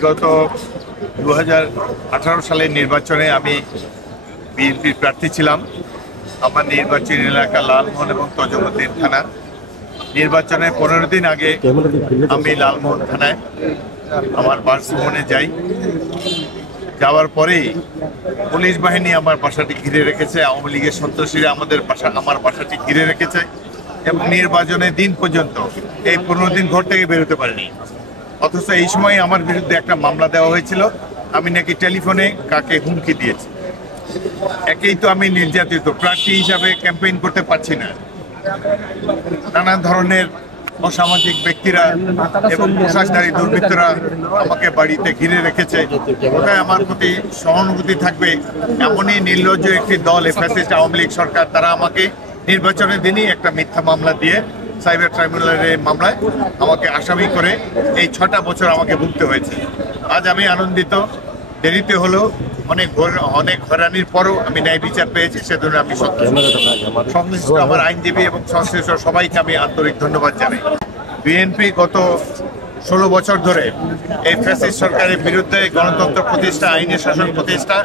বিগত 2018 সালের নির্বাচনে আমি বিএনপির প্রার্থী ছিলাম। আমার নির্বাচনী এলাকা লালমোহন এবং তজুমুদ্দিন থানা। নির্বাচনের 15 দিন আগে আমি লালমোহন থানায় আমার বাসভবনে যাই। যাওয়ার পরেই পুলিশ বাহিনী আমার বাসাটি ঘিরে রেখেছে, আওয়ামী লীগের সন্ত্রাসীরা আমার বাসাটি ঘিরে রেখেছে এবং নির্বাচনের দিন পর্যন্ত এই 15 দিন ঘর থেকে বেরোতে পারিনি। অথচ এই সময় আমার বিরুদ্ধে একটা মামলা দেওয়া হয়েছিল, আমি নাকি টেলিফোনে কাকে হুমকি দিয়েছি। একেই তো আমি নির্যাতিত, প্রার্থী হিসাবে ক্যাম্পেইন করতে পারছি না। নানা ধরনের অসামাজিক ব্যক্তিরা এবং প্রশাসনারি দুর্বৃত্তরা আমাকে বাড়িতে ঘিরে রেখেছে। কোথায় আমার প্রতি সহানুভূতি থাকবে? এমনই নির্লজ্জ একটি দল, ফ্যাসিস্ট আওয়ামী লীগ সরকার, তারা আমাকে নির্বাচনের দিনই একটা মিথ্যা মামলা দিয়ে সাইবার ট্রাইব্যুনালের মামলায় আমাকে আসামি করে এই 6টা বছর আমাকে ভুগতে হয়েছে। আজ আমি আনন্দিত, দেরিতে হলেও অনেক হয়রানির পরও আমি ন্যায় বিচার পেয়েছি, সেজন্য আমি সংশ্লিষ্ট আমার আইনজীবী এবং সংশ্লিষ্ট সবাইকে আমি আন্তরিক ধন্যবাদ জানাই। বিএনপি গত 16 বছর ধরে এই ফ্যাসিস্ট সরকারের বিরুদ্ধে গণতন্ত্র প্রতিষ্ঠা, আইনের শাসন প্রতিষ্ঠা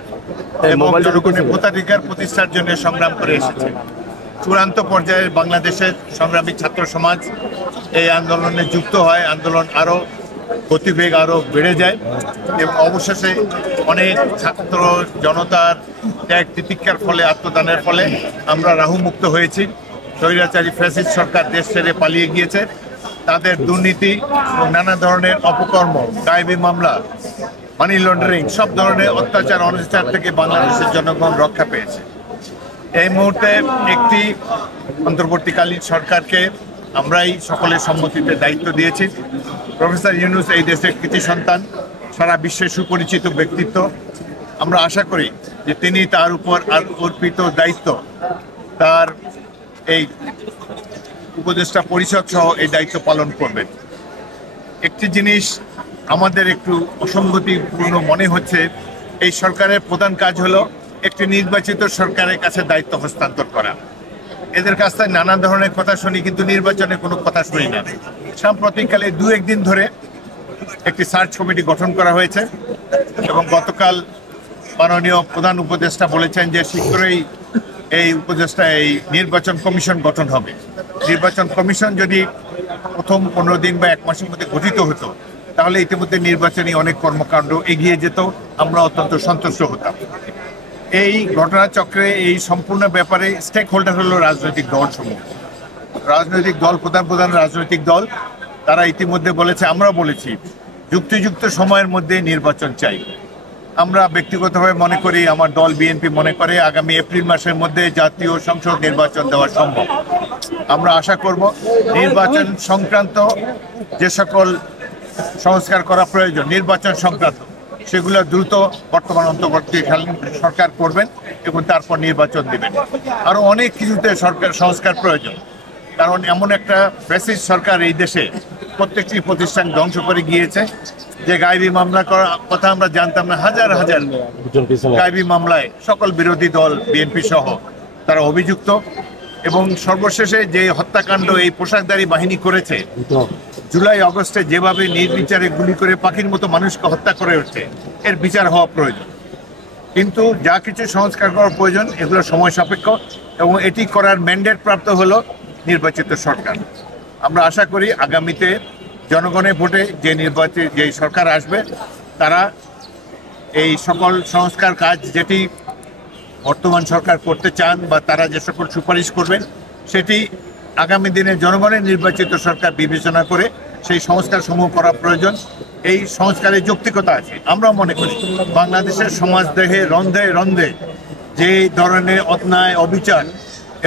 এবং জনগণের ভোটাধিকার প্রতিষ্ঠার জন্য সংগ্রাম করে এসেছে। চূড়ান্ত পর্যায়ে বাংলাদেশের সংগ্রামী ছাত্র সমাজ এই আন্দোলনে যুক্ত হয়। আন্দোলন আরও গতিবেগ আরও বেড়ে যায় এবং অবশেষে অনেক ছাত্র জনতার ত্যাগ তিতিক্ষার ফলে, আত্মদানের ফলে আমরা রাহুমুক্ত হয়েছি। স্বৈরাচারী ফ্যাসিস্ট সরকার দেশ ছেড়ে পালিয়ে গিয়েছে। তাদের দুর্নীতি এবং নানা ধরনের অপকর্ম, গায়েবী মামলা, মানি লন্ডারিং, সব ধরনের অত্যাচার অনাচার থেকে বাংলাদেশের জনগণ রক্ষা পেয়েছে। এই মুহূর্তে একটি অন্তর্বর্তীকালীন সরকারকে আমরাই সকলের সম্মতিতে দায়িত্ব দিয়েছি। প্রফেসর ইউনূস এই দেশের কৃতি সন্তান, সারা বিশ্বে সুপরিচিত ব্যক্তিত্ব। আমরা আশা করি যে তিনি তার উপর অর্পিত দায়িত্ব, তার এই উপদেষ্টা পরিষদ সহ এই দায়িত্ব পালন করবেন। একটি জিনিস আমাদের একটু অসঙ্গতিপূর্ণ মনে হচ্ছে, এই সরকারের প্রধান কাজ হলো একটি নির্বাচিত সরকারের কাছে দায়িত্ব হস্তান্তর করা। এদের কাছ থেকে নানা ধরনের কথা শুনি, কিন্তু নির্বাচনে কোনো কথা শুনি না। সাম্প্রতিককালে 2-1 দিন ধরে একটি সার্চ কমিটি গঠন করা হয়েছে এবং গতকাল মাননীয় প্রধান উপদেষ্টা বলেছেন যে শীঘ্রই এই নির্বাচন কমিশন গঠন হবে। নির্বাচন কমিশন যদি প্রথম 15 দিন বা 1 মাসের মধ্যে গঠিত হতো, তাহলে ইতিমধ্যে নির্বাচনী অনেক কর্মকাণ্ড এগিয়ে যেত, আমরা অত্যন্ত সন্তুষ্ট হতাম। এই ঘটনাচক্রে এই সম্পূর্ণ ব্যাপারে স্টেক হোল্ডার হলো রাজনৈতিক দলসমূহ। রাজনৈতিক দল, প্রধান রাজনৈতিক দল, তারা ইতিমধ্যে বলেছে, আমরা বলেছি যুক্তিযুক্ত সময়ের মধ্যে নির্বাচন চাই। আমরা ব্যক্তিগতভাবে মনে করি, আমার দল বিএনপি মনে করে আগামী এপ্রিল মাসের মধ্যে জাতীয় সংসদ নির্বাচন দেওয়া সম্ভব। আমরা আশা করব নির্বাচন সংক্রান্ত যে সকল সংস্কার করা প্রয়োজন নির্বাচন সংক্রান্ত, সেগুলো দ্রুত বর্তমান অন্তর্বর্তীকালীন সরকার করবেন এবং তারপর নির্বাচন দেবেন। আরও অনেক কিছুতে সরকার সংস্কার প্রয়োজন, কারণ এমন একটা ফ্যাসিস্ট সরকার এই দেশে প্রত্যেকটি প্রতিষ্ঠান ধ্বংস করে গিয়েছে। যে গায়েবী মামলা করার কথা আমরা জানতাম না, হাজার হাজার গায়েবী মামলায় সকল বিরোধী দল বিএনপি সহ তারা অভিযুক্ত। এবং সর্বশেষে যে হত্যাকাণ্ড এই পোশাকধারী বাহিনী করেছে, জুলাই আগস্টে যেভাবে নির্বিচারে গুলি করে পাখির মতো মানুষকে হত্যা করে হচ্ছে, এর বিচার হওয়া প্রয়োজন। কিন্তু যা কিছু সংস্কার করার প্রয়োজন, এগুলো সময় সাপেক্ষ এবং এটি করার ম্যান্ডেট প্রাপ্ত হলো নির্বাচিত সরকার। আমরা আশা করি আগামীতে জনগণের ভোটে যে সরকার আসবে, তারা এই সকল সংস্কার কাজ যেটি বর্তমান সরকার করতে চান বা তারা যে সকল সুপারিশ করবেন, সেটি আগামী দিনে জনগণের নির্বাচিত সরকার বিবেচনা করে সেই সংস্কার সমূহ করা প্রয়োজন। এই সংস্কারের যৌক্তিকতা আছে। আমরা মনে করি বাংলাদেশের সমাজ দেহে রন্ধে রন্ধে যে ধরনের অন্যায়, অবিচার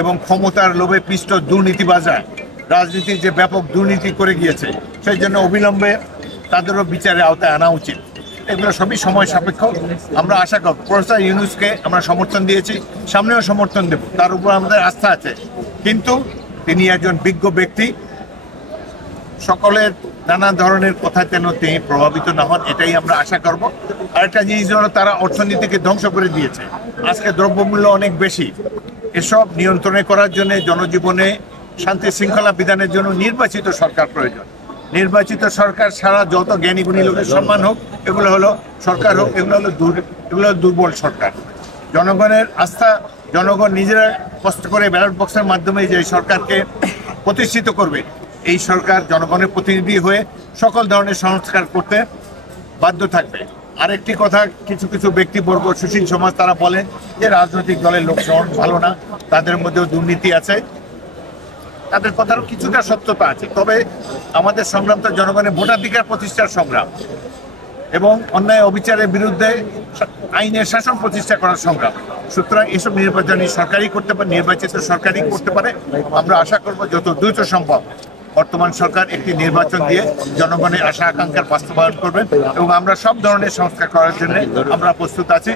এবং ক্ষমতার লোভে পিষ্ট দুর্নীতিবাজরা রাজনীতির যে ব্যাপক দুর্নীতি করে গিয়েছে, সেই জন্য অবিলম্বে তাদেরও বিচারের আওতায় আনা উচিত। এগুলো সবই সময় সাপেক্ষ। আমরা আশা করব, প্রফেসর ইউনূসকে আমরা সমর্থন দিয়েছি, সামনেও সমর্থন দেব, তার উপর আমাদের আস্থা আছে। কিন্তু তিনি একজন বিজ্ঞ ব্যক্তি, সকলের নানা ধরনের কথা যেন তিনি প্রভাবিত না হন, এটাই আমরা আশা করব। আরেকটা জিনিস হলো, তারা অর্থনীতিকে ধ্বংস করে দিয়েছে। আজকে দ্রব্যমূল্য অনেক বেশি। এসব নিয়ন্ত্রণে করার জন্য, জনজীবনে শান্তি শৃঙ্খলা বিধানের জন্য নির্বাচিত সরকার প্রয়োজন। নির্বাচিত সরকার ছাড়া যত জ্ঞানী গুণী লোকের সম্মান হোক, এগুলো হলো সরকার হোক, এগুলো হলো দুর্বল সরকার। জনগণের আস্থা জনগণ নিজেরা কষ্ট করে ব্যালট বক্সের মাধ্যমে যে সরকারকে প্রতিষ্ঠিত করবে, এই সরকার জনগণের প্রতিনিধি হয়ে সকল ধরনের সংস্কার করতে বাধ্য থাকবে। আরেকটি কথা, কিছু কিছু ব্যক্তিবর্গ, সুশীল সমাজ, তারা বলেন যে রাজনৈতিক দলের লোকজন ভালো না, তাদের মধ্যেও দুর্নীতি আছে। তাদের কথারও কিছুটা সত্যতা আছে, তবে আমাদের সংগ্রাম তো জনগণের ভোটাধিকার প্রতিষ্ঠার সংগ্রাম এবং অন্যায় অবিচারের বিরুদ্ধে আইনের শাসন প্রতিষ্ঠা করার সংগ্রাম। সুতরাং এসব নির্বাচনী সরকারই করতে পারে, নির্বাচিত সরকারই করতে পারে। আমরা আশা করব যত দ্রুত সম্ভব বর্তমান সরকার একটি নির্বাচন দিয়ে জনগণের আশা আকাঙ্ক্ষার বাস্তবায়ন করবেন এবং আমরা সব ধরনের সংস্কার করার জন্য আমরা প্রস্তুত আছি।